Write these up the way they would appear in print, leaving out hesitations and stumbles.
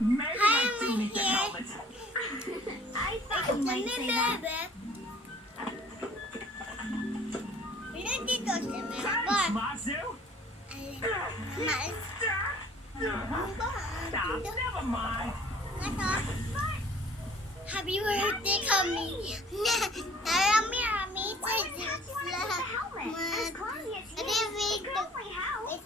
Maybe Hi, like I'm tunic and here. helmets. I thought It's you might me, say that. baby. Wala dito si Thanks, Member. Matsu. Mama is... Ano ba? Nah, never mind. Ano? Happy birthday kami. Narami-rami sa Jisla. As clumsy as you, it could only help.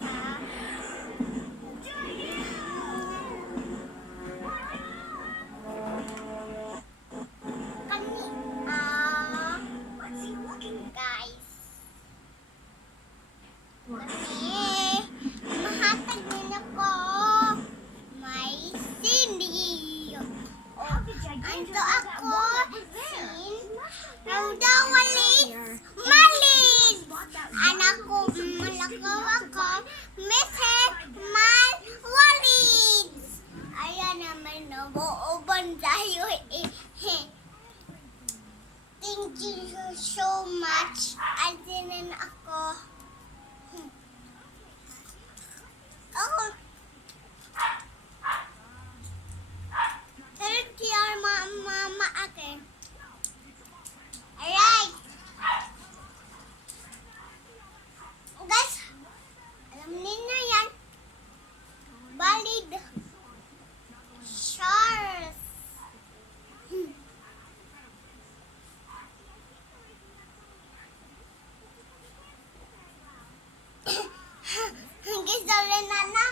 Kami. What's he looking at? Guys. Kasi, mahatag din ako. May Cindy. How did Gigantor Ando know that ako. walnut was there? Sin. Rauda walit. Malin. Spot that Anak ko, malakaw ako. Mese, mal, walid. Ayan naman, nabuuban tayo eh. Thank you so much. Adinan ako. Ako. Pero tiyan mama akin. Alright. Guys, alam niyo yan. Valid. Sharks. Guys, dali na.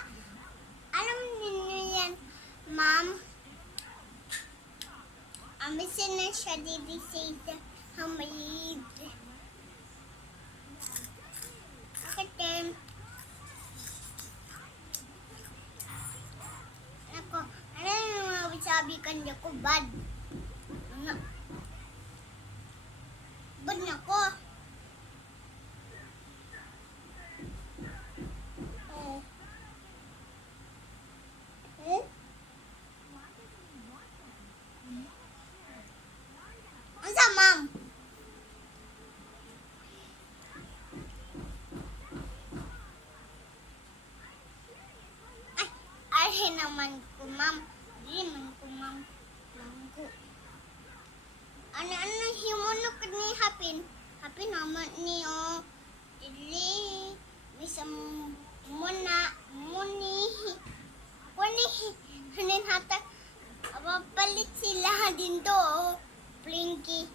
Alam niyo yan, ma'am. Amisin na siya dito sa hamid. Katem. Ako, ano yung mga sabi kanya ko, bad? Ano? Bad na ko. Oh. Eh? Ano sa ma'am? Ay naman ko, ma'am. Di man ko, ma'am. Langgo. Ano himono ko ni Hapin? Hapin naman ni o. Dili. Bisa muna. Muni. Kuni. Hanin hatak. Papalit sila din to. Plinky.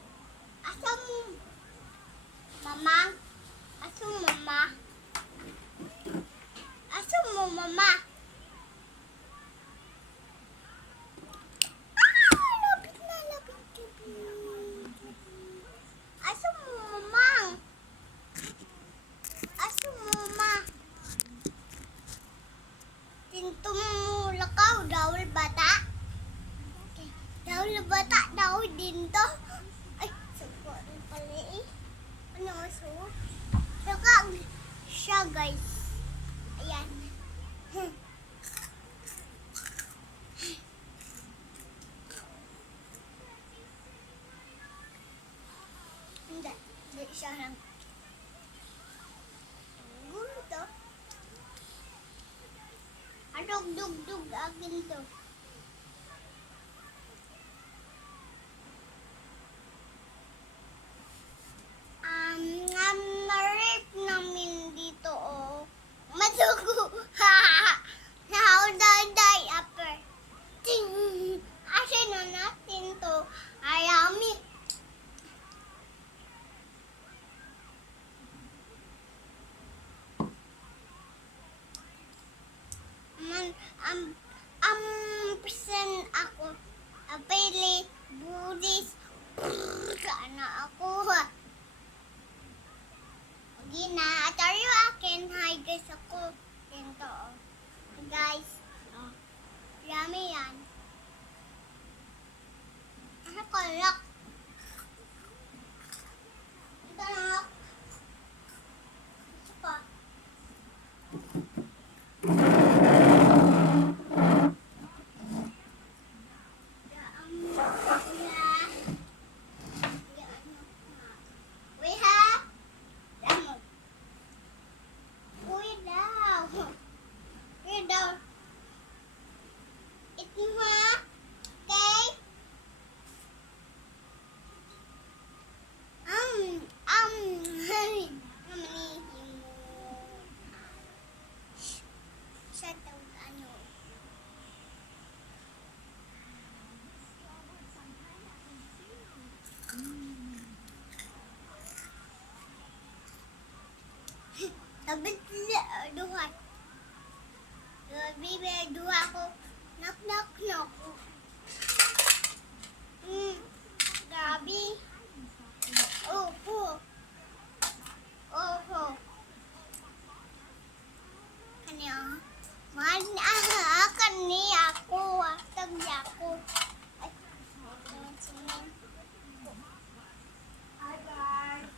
Asa mo? Mama? Asa mo, mama? Asa mo, mama? Lapit na, lapit. Asa mo, mama? Asa mo, mama? Tinto mo lakaw, dawal bata. Okay. Dawal bata, dawal din to. Ay, suko rin pala eh. Ano, so? Saka siya, guys. Ayan. Hindi. Hindi siya lang. Gulo to. Adog-dug-dug akin to. Marip namin dito, oh. Matugo. Nauday upper. Ting. Asin na natin to. Ayami. Present ako. Apili. Budis. Kana ako, ha. Gina, atario akin. Hi guys, ako. Ganito, oh. Guys, oh. Yummy yan. Ano ko, look. Ito na, look. Ito pa. It Ha? Okay? Amanihin mo. Sa tawag ano? Sabi sila, duha. Sabi may duha ko. Knock, knock, knock. Grabe. Opo. Opo. Kanya. Kani ako. Tabi ako. Ay, sinin. Hi guys.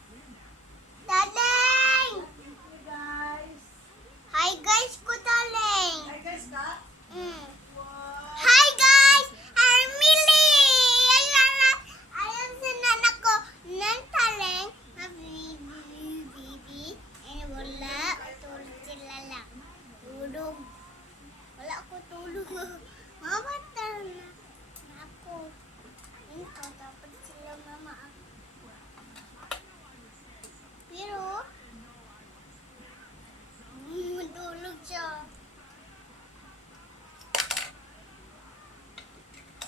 Daling! Hey guys. Hi guys ko, Daling. Hi guys ka? Wow. Hi guys! I'm Millie! Alam sa nanak ko ng Daling na baby. And wala. Tulog sila lang. Tulog. Wala ako tulog. Mga bata na ako. Ito, dapat sila mama ako. Pero, matulog siya.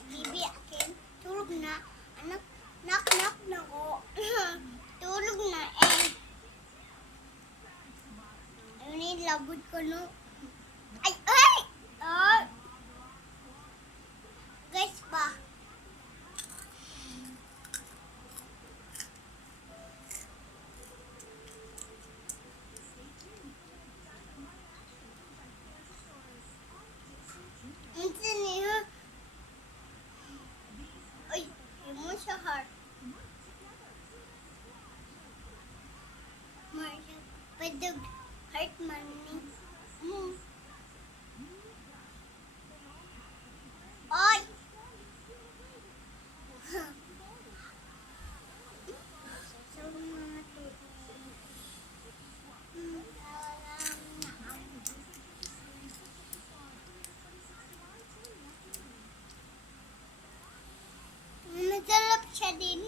Bibi akin, tulog na. Anak, knock na ko. Tulog na eh. Ayun yung labod ko no. Ay! Ay! Ay! Guys ba? Ito niya. Ay, yun mo siya heart. Marsha, padug. Heart man ni. Ay! Sa mga tulog. Masarap siya din.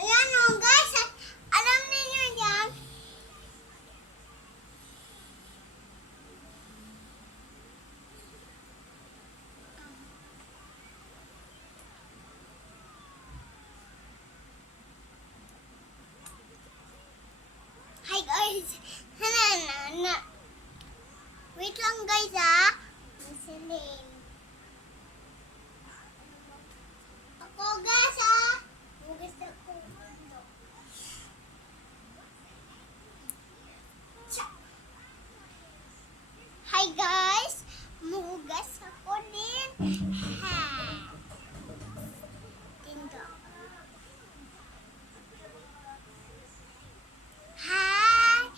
Ayan o guys, alam niyo yan. Hi guys, na. Wait lang guys ah. Misalin. Ako guys ah. Hugas ako. Hi guys, muhugas ako din. Ha. Tinda. Hi.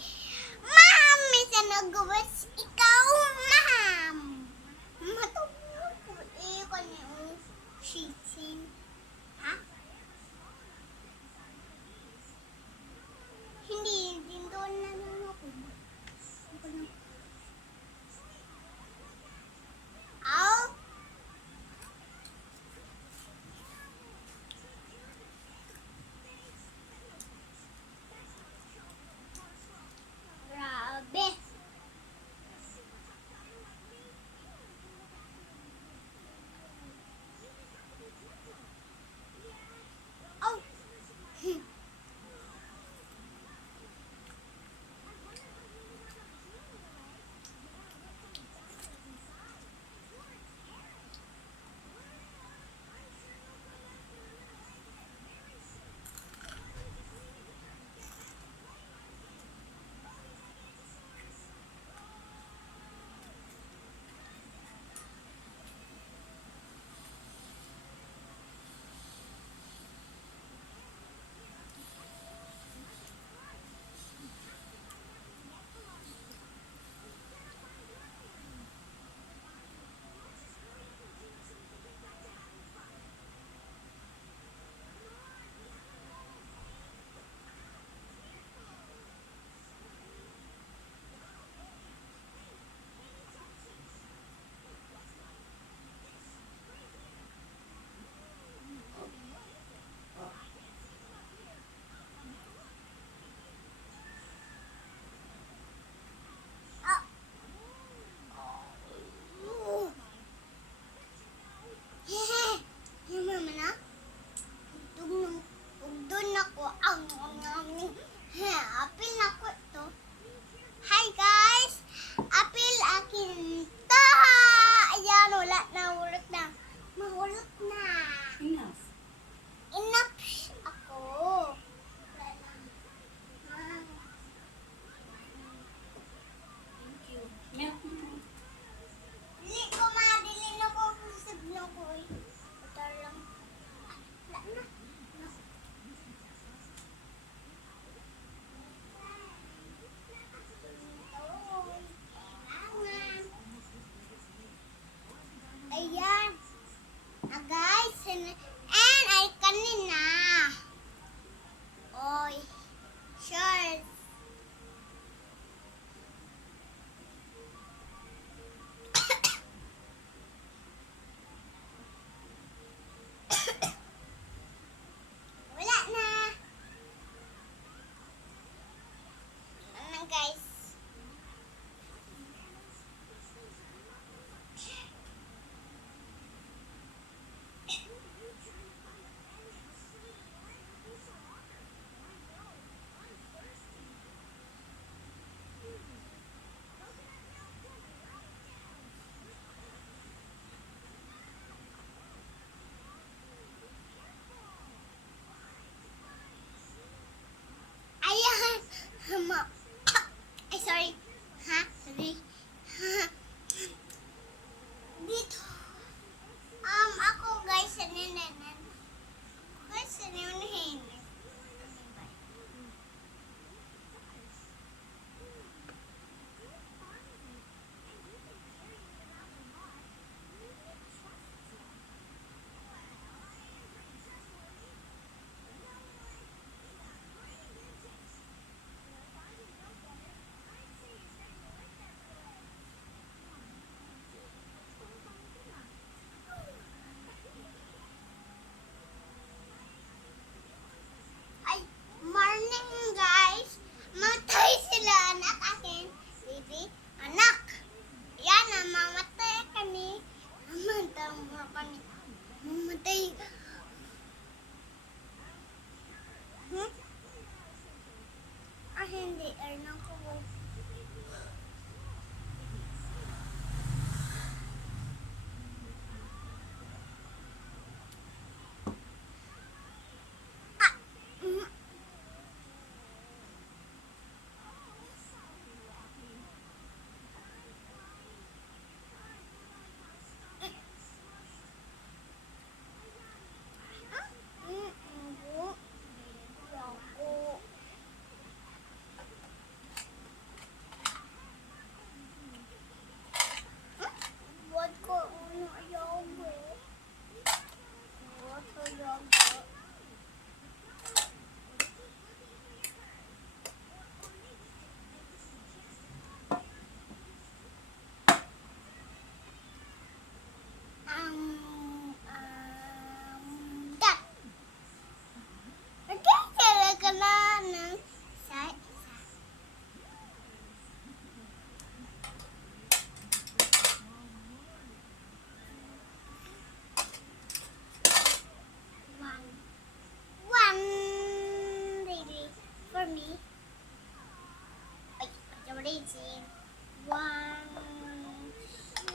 Ma'am, may nagawas ikaw, ma'am. Matulog guys. Ayan. Ay, sorry. Ha? Sorry. Dito. Ako guys, saninanan. Guys, saninanan. Ay, morning guys. Matay sila anak akin. Baby, anak. Yan, mamatay kami. Mamatay mo kami. Mamatay. Hindi. Ernan ko. Buat ko ano ayaw Buat ko ayaw Dat. Okay, talaga na ng isa-isa. One baby for me. Ay, pagkawarin. One, two.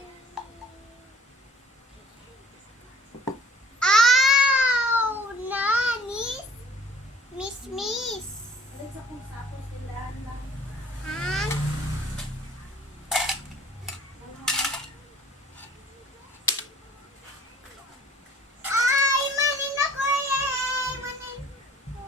Ow! Nanis! Miss. Alis akong sapo sila na. Ha? Ay, manin ako eh! Manin ko.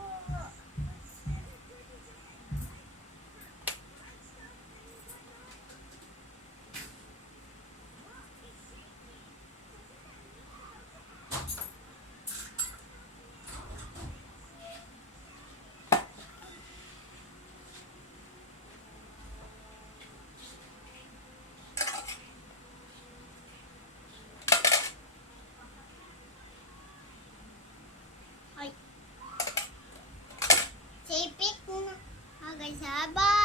Ay. Sipit na. Okay, sabay.